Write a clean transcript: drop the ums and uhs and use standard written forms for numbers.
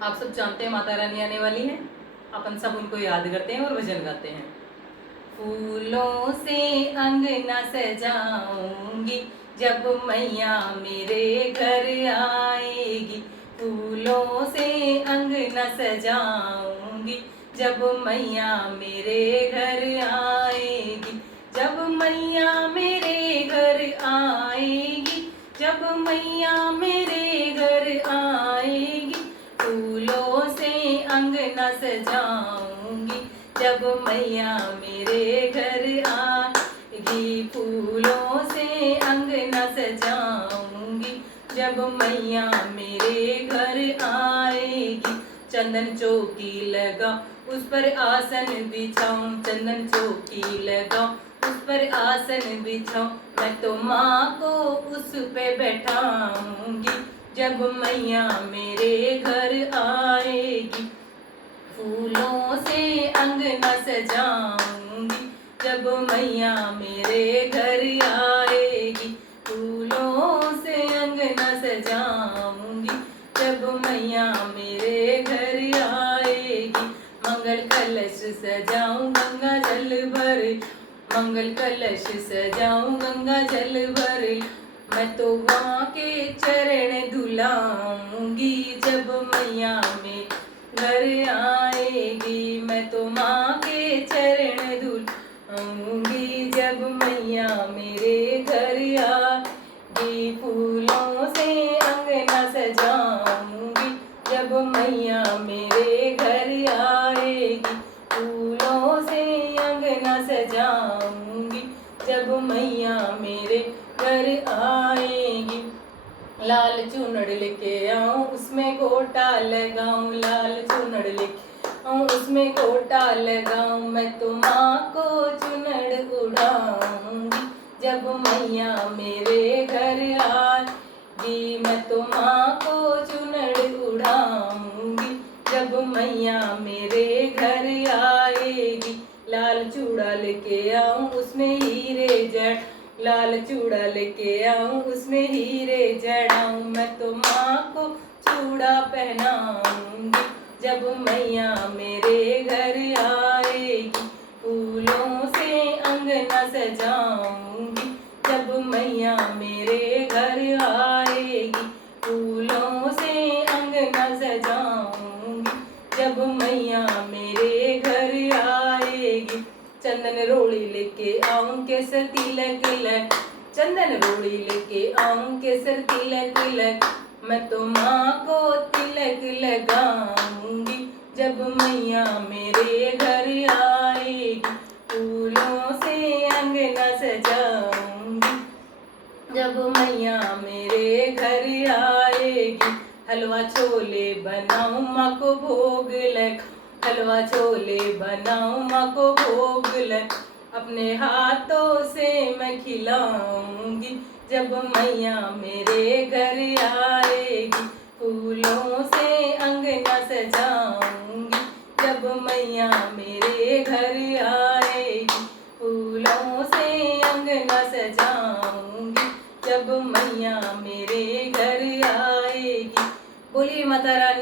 आप सब जानते हैं माता रानी आने वाली है। अपन सब उनको याद करते हैं और भजन गाते हैं। फूलों से अंगना सजाऊंगी जब मैया मेरे घर आएगी। फूलों से अंगना सजाऊंगी जब मैया मेरे घर आएगी। जब मैया मेरे घर आएगी, जब मैया मेरे घर आएगी, फूलों से अंगना सजाऊंगी जब मैया मेरे घर आएगी। फूलों से अंगना सजाऊंगी जब मैया मेरे घर आएगी। चंदन चौकी लगाऊं उस पर आसन बिछाऊं, चंदन चौकी लगाऊं उस पर आसन बिछाऊं, मैं तो माँ को उस पे बैठाऊंगी जब मैया मेरे घर आएगी। फूलों से अंगना सजाऊंगी जब मैया मेरे घर आएगी। फूलों से अंगना सजाऊंगी जब मैया मेरे घर आएगी। मंगल कलश सजाऊं गंगा जल भर, मंगल कलश सजाऊं गंगा जल भर, मैं तो माँ के चरण धुलाऊंगी जब मैया मेरे घर आएगी। मैं तो माँ के चरण धुलाऊंगी जब मैया मेरे घर आएगी। फूलों से अंगना सजाऊंगी जब मैया मेरे घर आएगी। फूलों से अंगना सजाऊंगी जब मैया मेरे घर आएगी। लाल चुनड़ लेके आऊं उसमें गोटा लगाऊं, लाल चुनड़ लेके आऊं उसमें गोटा लगाऊं, मैं तो माँ को चुनड़ उड़ाऊंगी जब मैया मेरे घर आएगी। मैं तो माँ को चुनड़ उड़ाऊंगी जब मैया मेरे घर आएगी। लाल चूड़ा लेके आऊं उसमें हीरे जड़, लाल चूड़ा लेके आऊं उसमें हीरे जड़ाऊं, मैं तो माँ को चूड़ा पहनाऊंगी जब मैया मेरे घर आएगी। फूलों से अंगना सजाऊंगी जब मैया मेरे घर आएगी। फूलों से अंगना सजाऊंगी जब मैया मेरे घर आएगी। चंदन रोड़ी लेके आऊं केसर तिलक तिलक, चंदन रोड़ी लेके आऊं केसर तिलक तिलक, मैं तो माँ को तिलक लगाऊंगी जब मैया मेरे घर आएगी। फूलों से अंगना सजाऊंगी जब मैया मेरे घर आएगी। हलवा छोले बनाऊं माँ को भोग लग, हलवा छोले बनाऊं माँ को भोग लग, अपने हाथों से मैं खिलाऊंगी जब मैया मेरे घर आएगी। फूलों से अंगना सजाऊंगी जब मैया मेरे घर आएगी। फूलों से अंगना सजाऊंगी जब मैया मेरे घर आएगी। बोलिए माता रानी।